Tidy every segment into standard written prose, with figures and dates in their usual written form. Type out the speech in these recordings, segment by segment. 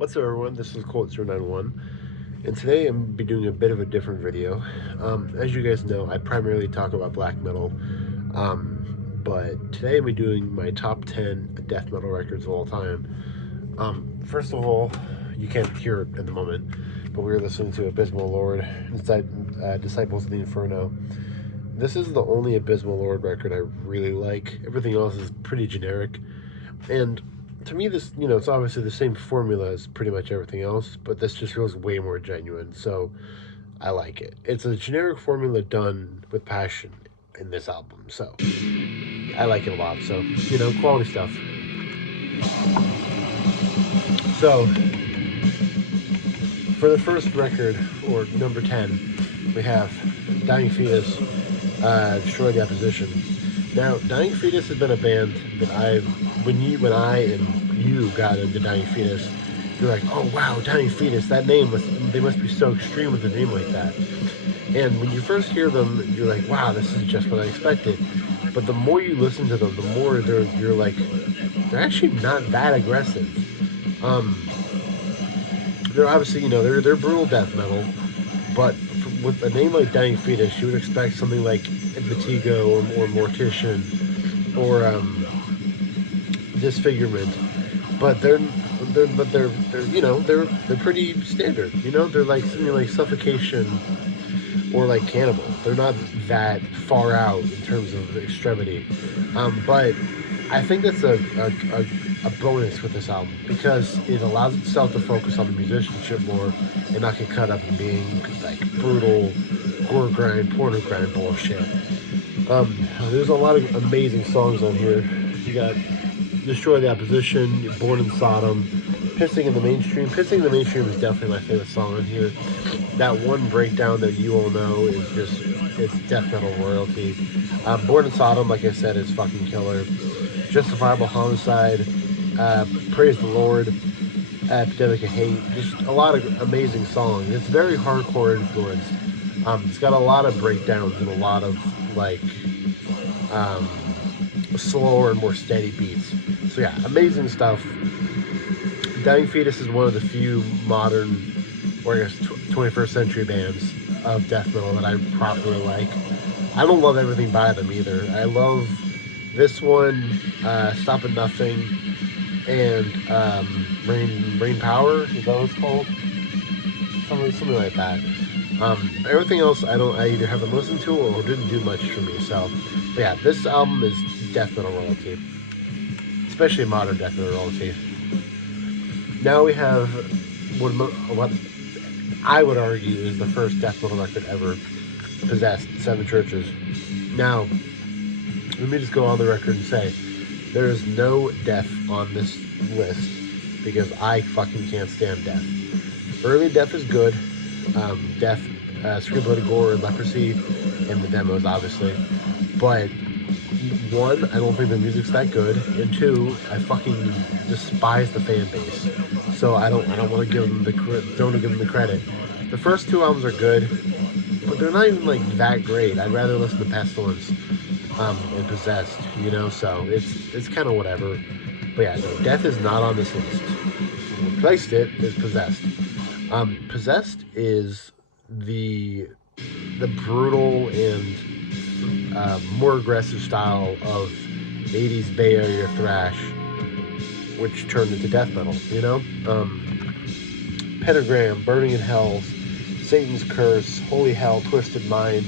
What's up, everyone? This is Colt091, and today I'm going to be doing a bit of a different video. As you guys know, I primarily talk about black metal, but today I'm doing my top 10 death metal records of all time. First of all, you can't hear it at the moment, but we were listening to Abysmal Lord, Disciples of the Inferno. This is the only Abysmal Lord record I really like. Everything else is pretty generic, and to me, this, it's obviously the same formula as pretty much everything else, but this just feels way more genuine, so I like it. It's a generic formula done with passion in this album, so I like it a lot. So, quality stuff. So, for the first record, or number 10, we have Dying Fetus, Destroy the Opposition. Now, Dying Fetus has been a band that when I and you got into Dying Fetus, you're like, oh wow, Dying Fetus, that name, they must be so extreme with a name like that. And when you first hear them, you're like, wow, this is just what I expected. But the more you listen to them, the more you're like, they're actually not that aggressive. They're obviously, they're brutal death metal, but with a name like Dying Fetus, you would expect something like Vertigo or Mortician or Disfigurement, but they're pretty standard. They're like something like Suffocation or like Cannibal. They're not that far out in terms of extremity, but I think that's a bonus with this album because it allows itself to focus on the musicianship more and not get caught up in being like brutal gore grind, porno grind bullshit. There's a lot of amazing songs on here. You got Destroy the Opposition, Born in Sodom, Pissing in the Mainstream. Pissing in the Mainstream is definitely my favorite song on here. That one breakdown that you all know is just, it's death metal royalty. Born in Sodom, like I said, is fucking killer. Justifiable Homicide, Praise the Lord, Epidemic of Hate. Just a lot of amazing songs. It's very hardcore influenced. It's got a lot of breakdowns and a lot of like slower and more steady beats. So yeah, amazing stuff. Dying Fetus is one of the few modern, or I guess 21st century bands of death metal that I properly like. I don't love everything by them either. I love this one, Stop at Nothing, and Rain Power, is that what it's called? Something like that. Everything else I either haven't listened to or didn't do much for me. So, but yeah, this album is death metal royalty, especially modern death metal royalty. Now we have what I would argue is the first death metal record ever, Possessed, Seven Churches. Now, let me just go on the record and say, there is no death on this list because I fucking can't stand death. Early death is good. Death, Scream Bloody Gore, and Leprosy, and the demos, obviously. But one, I don't think the music's that good, and two, I fucking despise the fan base. So I don't want to give them the credit. The first two albums are good, but they're not even like that great. I'd rather listen to Pestilence and Possessed, so it's kind of whatever. But yeah, no, Death is not on this list. What replaced it is Possessed. Possessed is the brutal and more aggressive style of 80s Bay Area thrash, which turned into death metal, Pentagram, Burning in Hell, Satan's Curse, Holy Hell, Twisted Mind,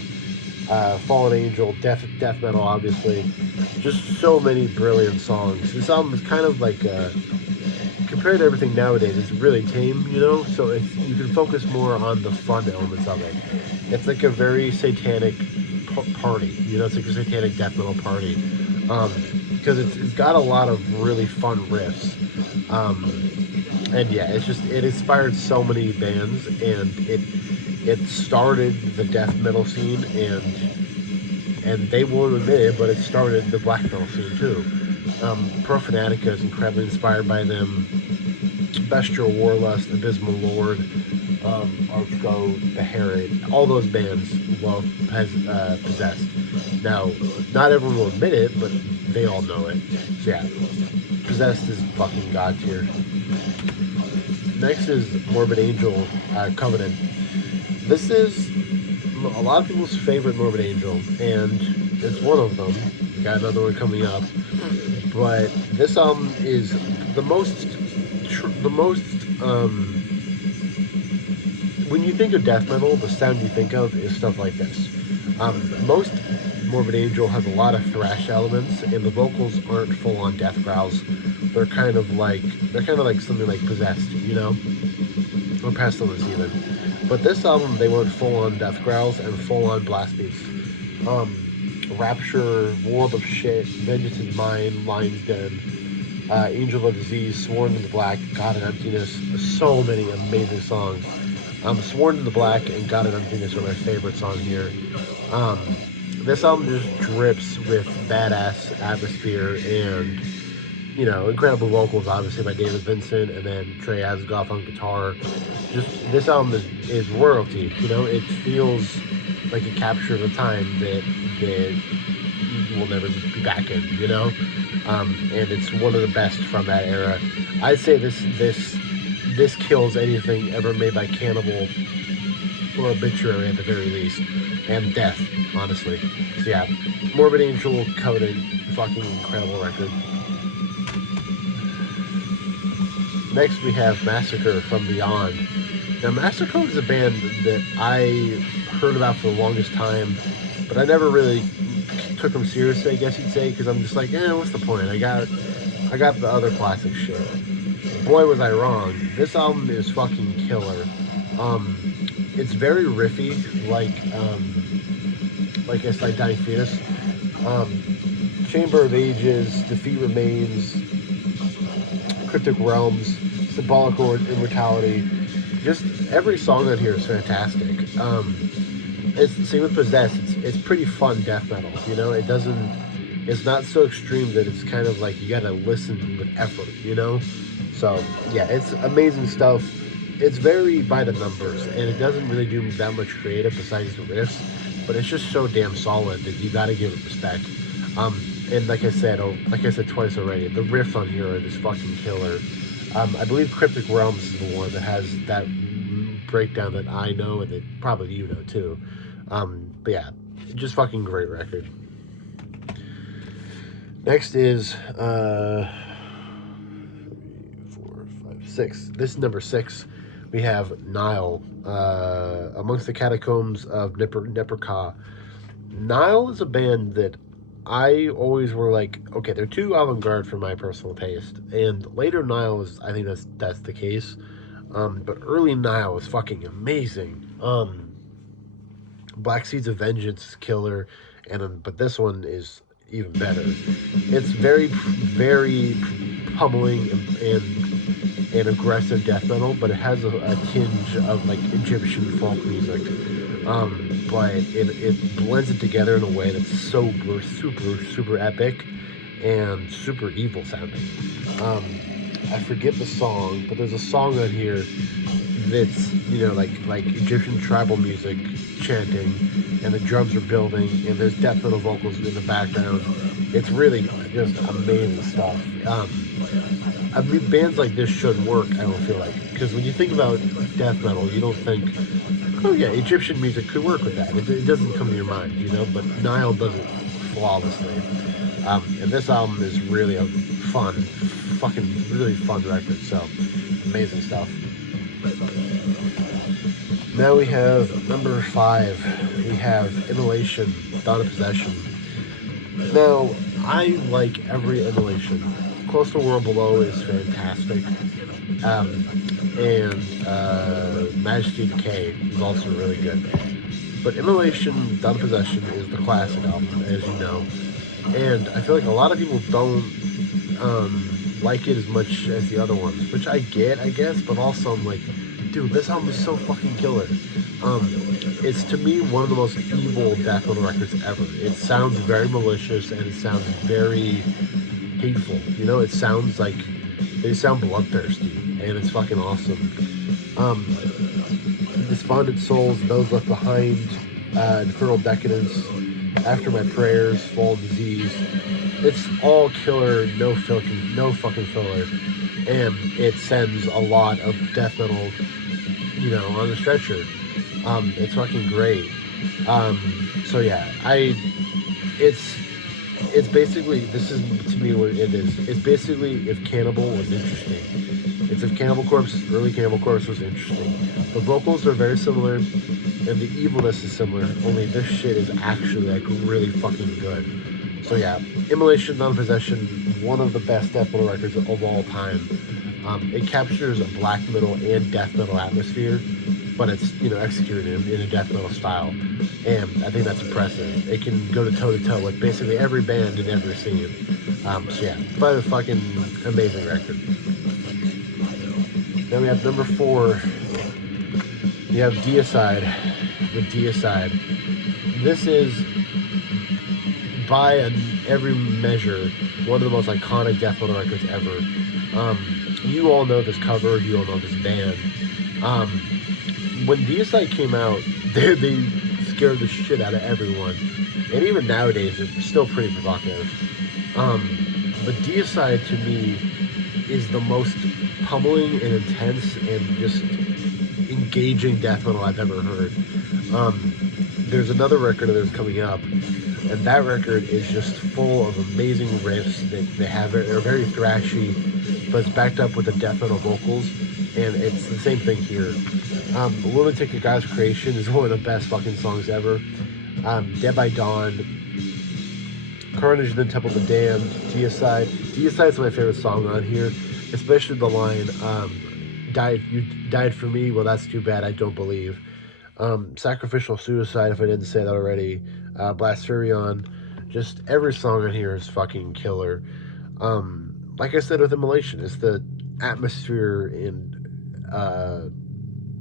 Fallen Angel, death metal, obviously. Just so many brilliant songs. This album is kind of like, compared to everything nowadays, it's really tame, so you can focus more on the fun elements of it. It's like a very satanic party, it's like a satanic death metal party, because it's got a lot of really fun riffs, and yeah, it inspired so many bands, and it started the death metal scene, and they won't admit it, but it started the black metal scene too. Profanatica is incredibly inspired by them. Bestial Warlust, Abysmal Lord, Archgoat, The Herod, all those bands love Possessed. Now, not everyone will admit it, but they all know it. So yeah, Possessed is fucking god tier. next is Morbid Angel, Covenant. This is a lot of people's favorite Morbid Angel, and it's one of them. Got another one coming up, but this album is the most, when you think of death metal, the sound you think of is stuff like this. Most Morbid Angel has a lot of thrash elements, and the vocals aren't full-on death growls. They're kind of like something like Possessed, you know, or Pestilence even. But this album, they went full-on death growls and full-on blast beats. Rapture, World of Shit, Vengeance is Mine, Lion's Den, Angel of Disease, Sworn to the Black, God and Emptiness. So many amazing songs. Sworn to the Black and God and Emptiness are my favorite song here. This album just drips with badass atmosphere and, you know, incredible vocals, obviously, by David Vincent, and then Trey Asgoff on guitar. Just, this album is royalty, you know? It feels like a capture of a time that will never be back in, you know? And it's one of the best from that era. I'd say this kills anything ever made by Cannibal or Obituary at the very least, and Death, honestly. So yeah, Morbid Angel, Covenant, fucking incredible record. Next we have Massacre from Beyond. Now Massacre is a band that I heard about for the longest time, but I never really took them seriously, I guess you'd say, because I'm just like, what's the point? I got the other classic shit. Boy, was I wrong. This album is fucking killer. It's very riffy, like it's like Dying Fetus. Chamber of Ages, Defeat Remains, Cryptic Realms, Symbolical Immortality. Just every song on here is fantastic. It's the same with Possessed. It's pretty fun death metal, you know? It's not so extreme that it's kind of like you gotta listen with effort, you know? So, yeah, it's amazing stuff. It's very by the numbers, and it doesn't really do that much creative besides the riffs, but it's just so damn solid that you gotta give it respect. And like I said twice already, the riffs on here are just fucking killer. I believe Cryptic Realms is the one that has that breakdown that I know, and that probably you know too. But yeah, just fucking great record. Next is 3, 4, 5, 6. This is number 6. We have Nile, Amongst the Catacombs of Neperka. Nile is a band that I always were like, okay, they're too avant-garde for my personal taste. And later Nile is, I think that's the case. But early Nile is fucking amazing. Black Seeds of Vengeance is killer, but this one is even better. It's very, very pummeling and aggressive death metal, but it has a tinge of like Egyptian folk music. But it blends it together in a way that's super epic and super evil sounding. I forget the song, but there's a song on here that's, you know, like Egyptian tribal music chanting, and the drums are building, and there's death metal vocals in the background. It's really just amazing stuff. I mean, bands like this should work, I don't feel like, because when you think about death metal, you don't think, oh yeah, Egyptian music could work with that. It doesn't come to your mind, you know, but Nile does it flawlessly. And this album is really a really fun record, so amazing stuff. Now we have number 5. We have Immolation, Dawn of Possession. Now, I like every Immolation. Close to World Below is fantastic. And Majesty Decay is also really good. But Immolation, Dawn of Possession is the classic album, as you know. And I feel like a lot of people don't like it as much as the other ones, which I get, I guess, but also I'm like, dude, this album is so fucking killer. It's, to me, one of the most evil death metal records ever. It sounds very malicious, and it sounds very hateful. You know, it sounds like, they sound bloodthirsty, and it's fucking awesome. Despondent Souls, Those Left Behind, Infernal Decadence, After My Prayers, Fall Disease. It's all killer, no fucking filler. and it sends a lot of death metal, you know, on the stretcher. It's fucking great. So yeah, it's it's basically, this is to me what it is. It's basically if Cannibal was interesting. It's if Cannibal Corpse, early Cannibal Corpse was interesting. The vocals are very similar, and the evilness is similar. Only this shit is actually like really fucking good. So yeah, Immolation, Non-Possession, one of the best death metal records of all time. It captures a black metal and death metal atmosphere, but it's, you know, executed in a death metal style, and I think that's impressive. It can go to toe with basically every band in every scene. So yeah, but a fucking amazing record. Then we have number 4. You have Deicide. With Deicide, this is by every measure one of the most iconic death metal records ever. You all know this cover. You all know this band. When Deicide came out, they scared the shit out of everyone, and even nowadays they're still pretty provocative. But Deicide to me is the most pummeling and intense and just engaging death metal I've ever heard. There's another record that's coming up, and that record is just full of amazing riffs that they're very thrashy, but it's backed up with the death metal vocals, and it's the same thing here. Lunatic, A God's Creation is one of the best fucking songs ever. Dead by Dawn, Carnage in the Temple of the Damned, Deicide. Deicide's my favorite song on here, especially the line, you died for me, well that's too bad, I don't believe. Sacrificial Suicide, if I didn't say that already. Blaspherion. Just every song on here is fucking killer. Like I said with Immolation, it's the atmosphere and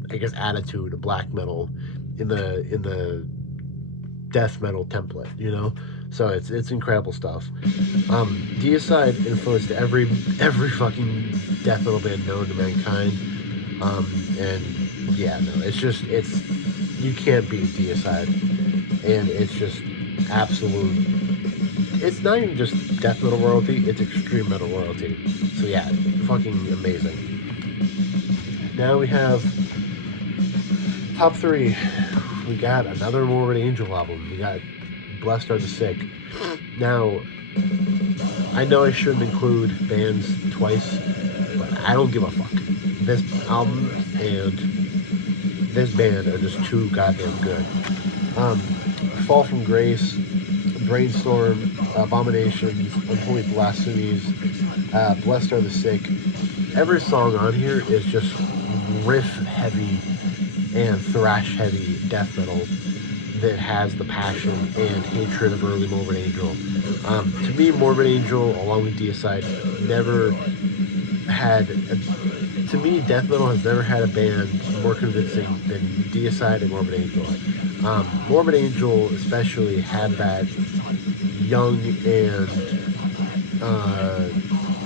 I guess attitude of black metal in the death metal template, you know. So it's incredible stuff. Deicide influenced every fucking death metal band known to mankind. And yeah, no, it's you can't beat Deicide, and it's just absolute. It's not even just death metal royalty; it's extreme metal royalty. So yeah, fucking amazing. Now we have top 3. We got another Morbid Angel album. We got Blessed Are the Sick. Now, I know I shouldn't include bands twice, but I don't give a fuck. This album and this band are just too goddamn good. Fall from Grace, Brainstorm, Abominations, Unholy Blasphemies, Blessed Are the Sick. Every song on here is just riff heavy and thrash heavy death metal that has the passion and hatred of early Morbid Angel. To me, Morbid Angel, along with Deicide, never had. To me, death metal has never had a band more convincing than Deicide and Morbid Angel. Morbid Angel, especially, had that young and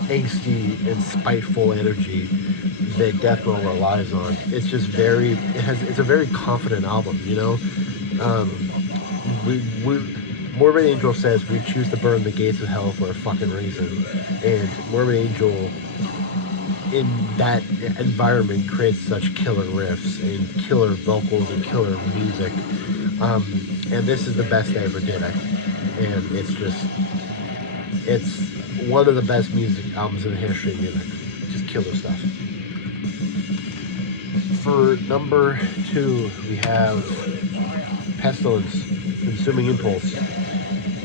angsty and spiteful energy that death metal relies on. It's just it's a very confident album, you know. Morbid Angel says we choose to burn the gates of hell for a fucking reason, and Morbid Angel in that environment creates such killer riffs and killer vocals and killer music. And this is the best they ever did, and it's one of the best music albums in the history of music. Just killer stuff. For number 2, we have Pestilence, Consuming Impulse.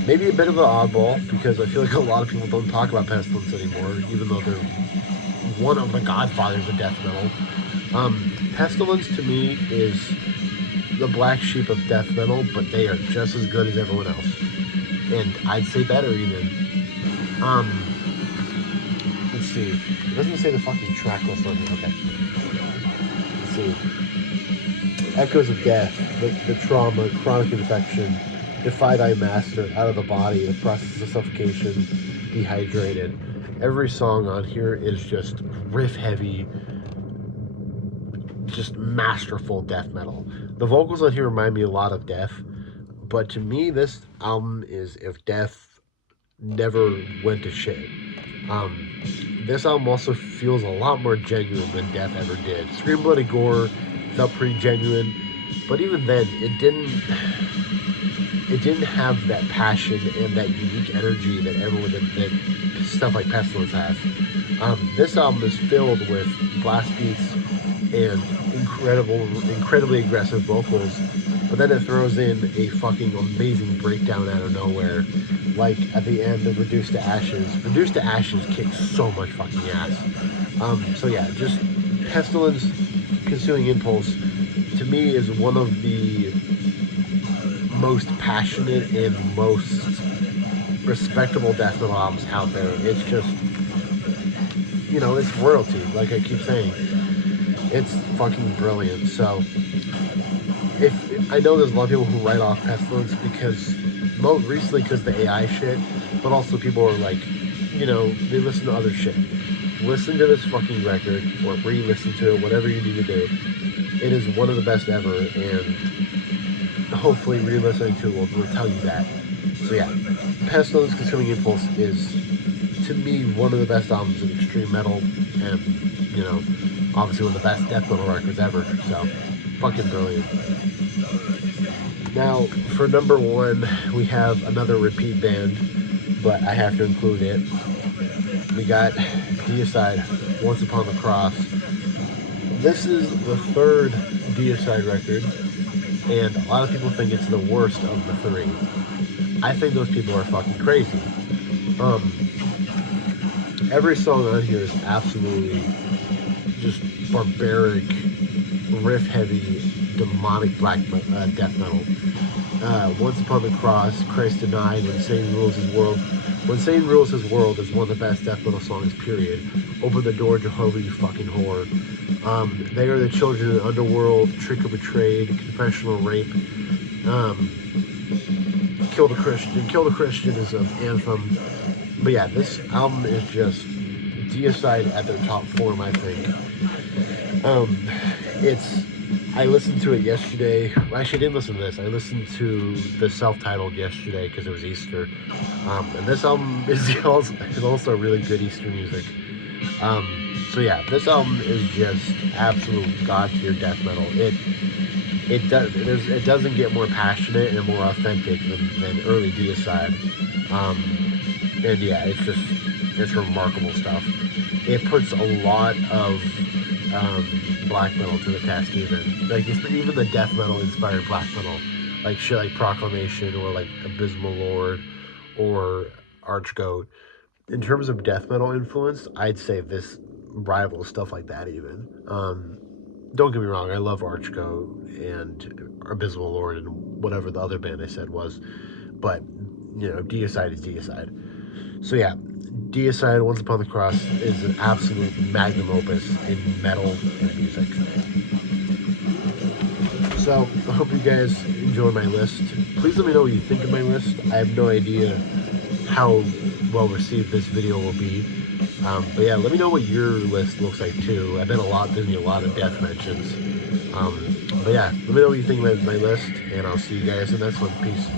Maybe a bit of an oddball, because I feel like a lot of people don't talk about Pestilence anymore, even though they're one of the godfathers of death metal. Pestilence to me is the black sheep of death metal, but they are just as good as everyone else, and I'd say better even. Let's see. It doesn't say the fucking track list on here. Okay. Let's see. Echoes of Death, the trauma, chronic infection, Defy Thy Master, Out of the Body, The Process of Suffocation, Dehydrated. Every song on here is just riff heavy, just masterful death metal. The vocals on here remind me a lot of Death, but to me this album is if Death never went to shit. this album also feels a lot more genuine than Death ever did. Scream Bloody Gore felt pretty genuine, but even then, it didn't have that passion and that unique energy that everyone that stuff like Pestilence has. This album is filled with blast beats and incredibly aggressive vocals, but then it throws in a fucking amazing breakdown out of nowhere, like at the end of Reduced to Ashes. Reduced to Ashes kicks so much fucking ass. So yeah, just Pestilence, Consuming Impulse, to me is one of the most passionate and most respectable death metal albums out there. It's just, it's royalty, like I keep saying. It's fucking brilliant. So, if I know there's a lot of people who write off Pestilence because, most recently because the AI shit, but also people are like, they listen to other shit. Listen to this fucking record, or re-listen to it, whatever you need to do. It is one of the best ever, and hopefully re-listening to it will tell you that. So yeah, Pestilence Consuming Impulse is, to me, one of the best albums of extreme metal, and, obviously one of the best death metal records ever, so fucking brilliant. Now, for number one, we have another repeat band, but I have to include it. We got Deicide, Once Upon the Cross. This is the third Deicide record, and a lot of people think it's the worst of the three. I think those people are fucking crazy. Every song on here is absolutely just barbaric, riff-heavy, demonic death metal. Once Upon the Cross, Christ Denied, When Satan Rules His World. When Satan Rules His World is one of the best death metal songs, period. Open the Door, Jehovah, you fucking whore. They Are the Children of the Underworld, Trick or Betrayed, Confessional Rape. Kill the Christian. Kill the Christian is an anthem. But yeah, this album is just Deicide at their top form, I think. I listened to it yesterday. Well, actually, I didn't listen to this. I listened to the self-titled yesterday because it was Easter. And this album is also really good Easter music. So yeah, this album is just absolute god-tier death metal. It doesn't get more passionate and more authentic than early Deicide. And yeah, it's remarkable stuff. It puts a lot of black metal to the test, even the death metal inspired black metal, like shit like Proclamation or like Abysmal Lord or Archgoat. In terms of death metal influence, I'd say this rivals stuff like that even. Don't get me wrong, I love Archgoat and Abysmal Lord and whatever the other band I said was, but Deicide is Deicide. So yeah, Deicide, Once Upon the Cross is an absolute magnum opus in metal and music. So, I hope you guys enjoy my list. Please let me know what you think of my list. I have no idea how well received this video will be. But yeah, let me know what your list looks like too. I bet there's a lot of death mentions. But yeah, let me know what you think of my list, and I'll see you guys in the next one. Peace.